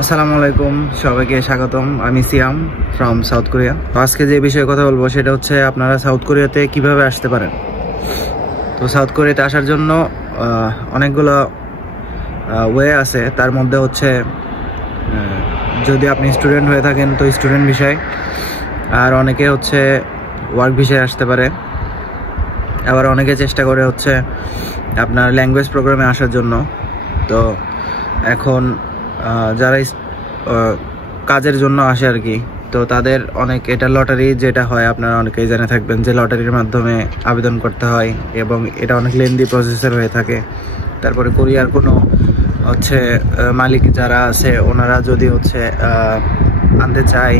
আসসালামু আলাইকুম, সবাইকে স্বাগতম। আমি সিয়াম ফ্রম সাউথ কোরিয়া। তো আজকে যে বিষয়ে কথা বলবো সেটা হচ্ছে আপনারা সাউথ কোরিয়াতে কিভাবে আসতে পারেন। তো সাউথ কোরিয়াতে আসার জন্য অনেকগুলো ওয়ে আছে। তার মধ্যে হচ্ছে যদি আপনি স্টুডেন্ট হয়ে থাকেন তো স্টুডেন্ট ভিসায়, আর অনেকে হচ্ছে ওয়ার্ক ভিসায় আসতে পারে। আবার অনেকে চেষ্টা করে হচ্ছে আপনার ল্যাঙ্গুয়েজ প্রোগ্রামে আসার জন্য। তো এখন যারা কাজের জন্য আসে আর কি, তো তাদের অনেক এটা লটারি যেটা হয়, আপনারা অনেকেই জেনে থাকবেন যে লটারির মাধ্যমে আবেদন করতে হয় এবং এটা অনেক লেন্দি প্রসেসের হয়ে থাকে। তারপরে কোরিয়ার কোনো হচ্ছে মালিক যারা আছে ওনারা যদি হচ্ছে আনতে চায়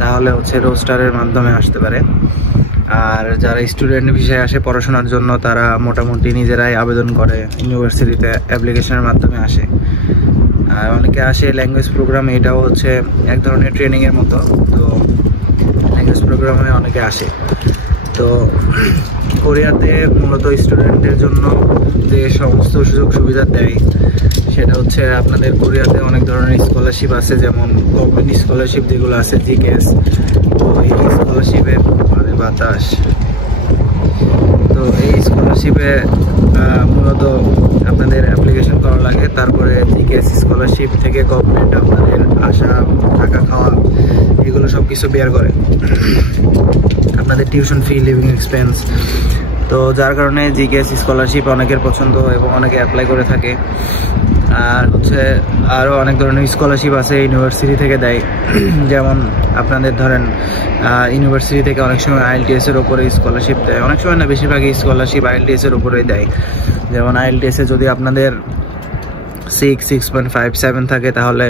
তাহলে হচ্ছে রোস্টারের মাধ্যমে আসতে পারে। আর যারা স্টুডেন্ট ভিসায় আসে পড়াশোনার জন্য তারা মোটামুটি নিজেরাই আবেদন করে, ইউনিভার্সিটিতে অ্যাপ্লিকেশনের মাধ্যমে আসে। আর অনেকে আসে ল্যাঙ্গুয়েজ প্রোগ্রামে, এটাও হচ্ছে এক ধরনের ট্রেনিংয়ের মতো। তো ল্যাঙ্গুয়েজ প্রোগ্রামে অনেকে আসে। তো কোরিয়াতে মূলত স্টুডেন্টদের জন্য যে সমস্ত সুযোগ সুবিধা দেয় সেটা হচ্ছে আপনাদের কোরিয়াতে অনেক ধরনের স্কলারশিপ আছে, যেমন গভর্নমেন্ট স্কলারশিপ যেগুলো আছে জিকেএস। তো এই স্কলারশিপে মানে বাতাস, তো এই স্কলারশিপে মূলত আপনাদের অ্যাপ্লিকেশন করা লাগে। তারপরে জিকেএস স্কলারশিপ থেকে গভর্নমেন্ট আপনাদের আসা, থাকা, খাওয়া এগুলো সব কিছু বেয়ার করে, আপনাদের টিউশন ফি, লিভিং এক্সপেন্স। তো যার কারণে জিকেএস স্কলারশিপ অনেকের পছন্দ এবং অনেকে অ্যাপ্লাই করে থাকে। আর হচ্ছে আরও অনেক ধরনের স্কলারশিপ আছে ইউনিভার্সিটি থেকে দেয়, যেমন আপনাদের ধরেন ইউনিভার্সিটি থেকে অনেক সময় আইএলটিএসের ওপরে স্কলারশিপ দেয়, অনেক সময় না বেশিরভাগই স্কলারশিপ আইএলটিএসের ওপরেই দেয়। যেমন আইএলটিএসে যদি আপনাদের 6.5-7 থাকে তাহলে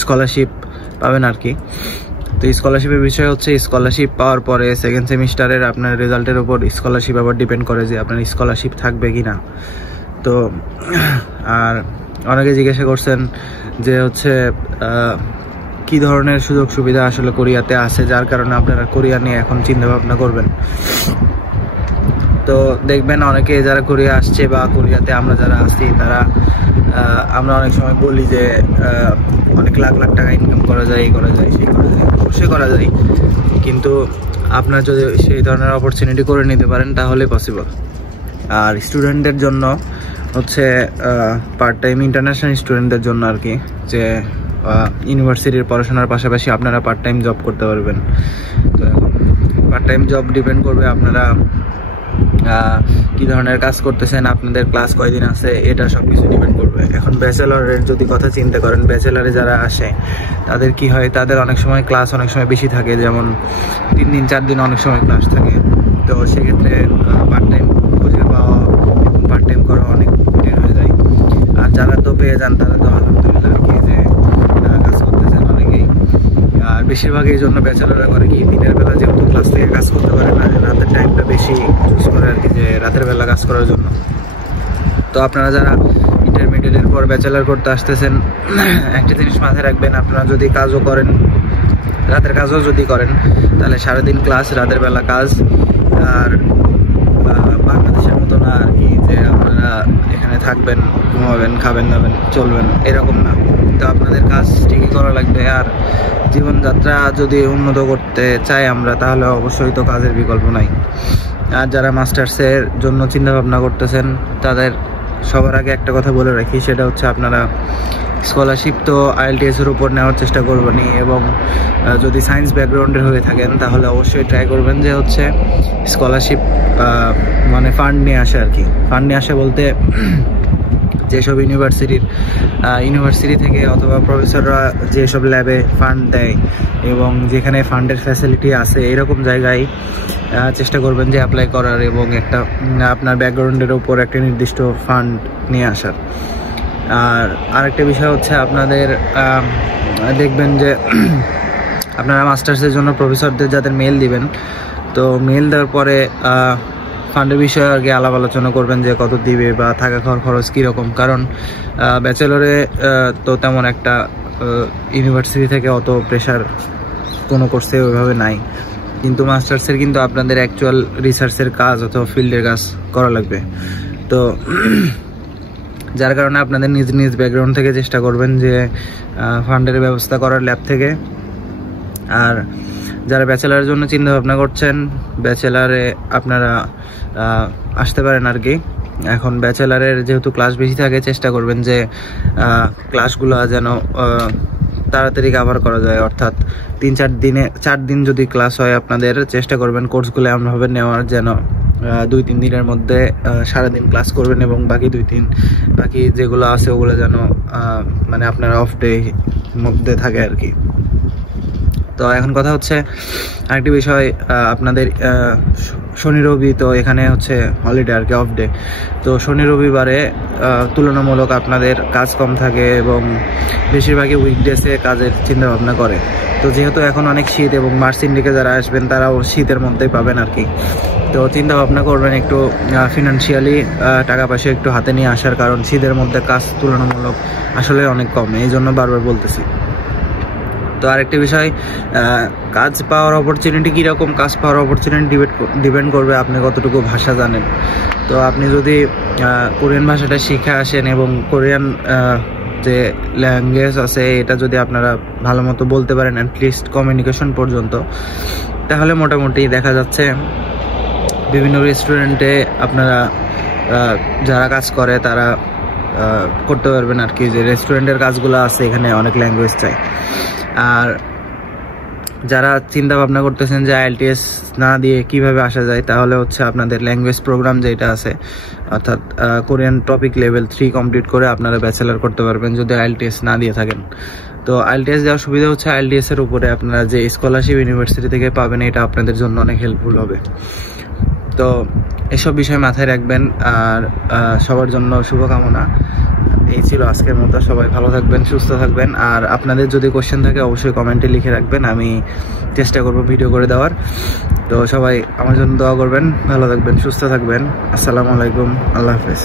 স্কলারশিপ পাবেন আর কি। তো স্কলারশিপের বিষয় হচ্ছে স্কলারশিপ পাওয়ার পরে সেকেন্ড সেমিস্টারের আপনার রেজাল্টের উপর স্কলারশিপ আবার ডিপেন্ড করে যে আপনার স্কলারশিপ থাকবে কি না। তো আর অনেকে জিজ্ঞাসা করছেন যে হচ্ছে কি ধরনের সুযোগ সুবিধা আসলে কোরিয়াতে আছে যার কারণে আপনারা কোরিয়া নিয়ে এখন চিন্তা ভাবনা করবেন। তো দেখবেন অনেকে যারা কোরিয়া আসছে বা কোরিয়াতে আমরা যারা আসছি তারা আমরা অনেক সময় বলি যে অনেক লাখ লাখ টাকা ইনকাম করা যায়, এই করা যায়, সেই করা যায়। অবশ্যই করা যায়, কিন্তু আপনার যদি সেই ধরনের অপরচুনিটি করে নিতে পারেন তাহলে পসিবল। আর স্টুডেন্টদের জন্য হচ্ছে পার্ট টাইম, ইন্টারন্যাশনাল স্টুডেন্টদের জন্য আর কি, যে ইউনিভার্সিটির পড়াশোনার পাশাপাশি আপনারা পার্ট টাইম জব করতে পারবেন। তো পার্ট টাইম জব ডিপেন্ড করবে আপনারা কি ধরনের কাজ করতেছেন, আপনাদের ক্লাস কয়দিন আছে, এটা সব কিছু ডিপেন্ড করবে। এখন ব্যাচেলরের যদি কথা চিন্তা করেন, ব্যাচেলারে যারা আসে তাদের কি হয়, তাদের অনেক সময় ক্লাস অনেক সময় বেশি থাকে, যেমন 3 দিন 4 দিন অনেক সময় ক্লাস থাকে। তো সেক্ষেত্রে পার্ট টাইম খুঁজে পাওয়া এবং পার্ট টাইম করা অনেক কঠিন হয়ে যায়। আর যারা তো পেয়ে যান তারা তো আলহামদুলিল্লাহ আর কি, যে কাজ করতেছেন অনেকেই। আর বেশিরভাগ এই জন্য ব্যাচেলররা করে কি, দিনের বেলা যেহেতু ক্লাস থেকে কাজ করতে পারে না, রাতের টাইমটা বেশি চুজ করে আর কি, যে রাতের বেলা কাজ করার জন্য। তো আপনারা যারা ইন্টারমিডিয়েটের পর ব্যাচেলর করতে আসতেছেন, একটা জিনিস মাথায় রাখবেন, আপনারা যদি কাজও করেন, রাতের কাজও যদি করেন, তাহলে সারাদিন ক্লাস, রাতের বেলা কাজ। আর বাংলাদেশের মতো না আর কি, যে আপনারা এখানে থাকবেন, ঘুমাবেন, খাবেন, দাবেন, চলবেন, এরকম না। তো আপনাদের কাজ ঠিকই করা লাগবে। আর জীবনযাত্রা যদি উন্নত করতে চাই আমরা, তাহলে অবশ্যই তো কাজের বিকল্প নাই। আর যারা মাস্টার্সের জন্য চিন্তা ভাবনা করতেছেন তাদের সবার আগে একটা কথা বলে রাখি, সেটা হচ্ছে আপনারা স্কলারশিপ তো আইএলটিএসের উপর নেওয়ার চেষ্টা করবেনই, এবং যদি সায়েন্স ব্যাকগ্রাউন্ডের হয়ে থাকেন তাহলে অবশ্যই ট্রাই করবেন যে হচ্ছে স্কলারশিপ মানে ফান্ড নিয়ে আসে আর কি। ফান্ড নিয়ে আসে বলতে যেসব ইউনিভার্সিটি থেকে অথবা প্রফেসররা যেসব ল্যাবে ফান্ড দেয় এবং যেখানে ফান্ডের ফ্যাসিলিটি আছে এরকম জায়গায় চেষ্টা করবেন যে অ্যাপ্লাই করার এবং একটা আপনার ব্যাকগ্রাউন্ডের উপর একটা নির্দিষ্ট ফান্ড নিয়ে আসার। আর আরেকটা বিষয় হচ্ছে আপনাদের দেখবেন যে আপনারা মাস্টার্সের জন্য প্রফেসরদের যাদের মেল দিবেন, তো মেল দেওয়ার পরে ফান্ডের বিষয়ে আগে আলাপ আলোচনা করবেন যে কত দিবে বা থাকা খাওয়ার খরচ কীরকম। কারণ ব্যাচেলরে তো তেমন একটা ইউনিভার্সিটি থেকে অত প্রেশার কোনো কোর্সে ওইভাবে নাই, কিন্তু মাস্টার্সের কিন্তু আপনাদের অ্যাকচুয়াল রিসার্চের কাজ অথবা ফিল্ডের কাজ করা লাগবে। তো যার কারণে আপনাদের নিজ নিজ ব্যাকগ্রাউন্ড থেকে চেষ্টা করবেন যে ফান্ডের ব্যবস্থা করার ল্যাব থেকে। আর যারা ব্যাচেলারের জন্য চিন্তা ভাবনা করছেন, ব্যাচেলারে আপনারা আসতে পারেন আর কি। এখন ব্যাচেলারের যেহেতু ক্লাস বেশি থাকে, চেষ্টা করবেন যে ক্লাসগুলো যেন তাড়াতাড়ি কভার করা যায়, অর্থাৎ 4 দিন যদি ক্লাস হয় আপনাদের, চেষ্টা করবেন কোর্সগুলো এমনভাবে নেওয়ার যেন 2-3 দিনের মধ্যে সারাদিন ক্লাস করবেন এবং বাকি যেগুলো আছে ওগুলো যেন মানে আপনার অফ ডে মধ্যে থাকে আর কি। তো এখন কথা হচ্ছে আরেকটি বিষয়, আপনাদের শনি রবি তো এখানে হচ্ছে হলিডে আর কি, অফ ডে। তো শনি রবিবারে তুলনামূলক আপনাদের কাজ কম থাকে এবং বেশিরভাগই উইকডেসে কাজের চিন্তা ভাবনা করে। তো যেহেতু এখন অনেক শীত এবং মার্চ ইন্ডিকে যারা আসবেন তারাও শীতের মধ্যেই পাবেন আর কি। তো চিন্তা ভাবনা করবেন একটু ফিনান্সিয়ালি টাকা পয়সা একটু হাতে নিয়ে আসার, কারণ শীতের মধ্যে কাজ তুলনামূলক আসলে অনেক কম, এই জন্য বারবার বলতেছি। তো আরেকটি বিষয়, কাজ পাওয়ার অপরচুনিটি কীরকম, কাজ পাওয়ার অপরচুনিটি ডিপেন্ড করবে আপনি কতটুকু ভাষা জানেন। তো আপনি যদি কোরিয়ান ভাষাটা শিখে আসেন এবং কোরিয়ান যে ল্যাঙ্গুয়েজ আছে এটা যদি আপনারা ভালো মতো বলতে পারেন অ্যাটলিস্ট কমিউনিকেশন পর্যন্ত, তাহলে মোটামুটি দেখা যাচ্ছে বিভিন্ন রেস্টুরেন্টে আপনারা যারা কাজ করে তারা করতে পারবেন আর কি। যে রেস্টুরেন্টের কাজগুলো আছে এখানে অনেক ল্যাঙ্গুয়েজ চাই। আর যারা চিন্তা ভাবনা করতেছেন যে IELTS না দিয়ে কিভাবে আসা যায়, তাহলে হচ্ছে আপনাদের ল্যাঙ্গুয়েজ প্রোগ্রাম যেটা আছে, অর্থাৎ কোরিয়ান টপিক লেভেল 3 কমপ্লিট করে আপনারা ব্যাচেলার করতে পারবেন যদি IELTS না দিয়ে থাকেন। তো IELTS দেওয়ার সুবিধা হচ্ছে IELTS এর উপরে আপনারা যে স্কলারশিপ ইউনিভার্সিটি থেকে পাবেন, এটা আপনাদের জন্য অনেক হেল্পফুল হবে। তো এসব বিষয় মাথায় রাখবেন। আর সবার জন্য শুভকামনা। এই ছিল আজকের মতো। সবাই ভালো থাকবেন, সুস্থ থাকবেন। আর আপনাদের যদি কোশ্চেন থাকে অবশ্যই কমেন্টে লিখে রাখবেন, আমি চেষ্টা করব ভিডিও করে দেওয়ার। তো সবাই আমার জন্য দোয়া করবেন, ভালো থাকবেন, সুস্থ থাকবেন। আসসালামু আলাইকুম, আল্লাহ হাফেজ।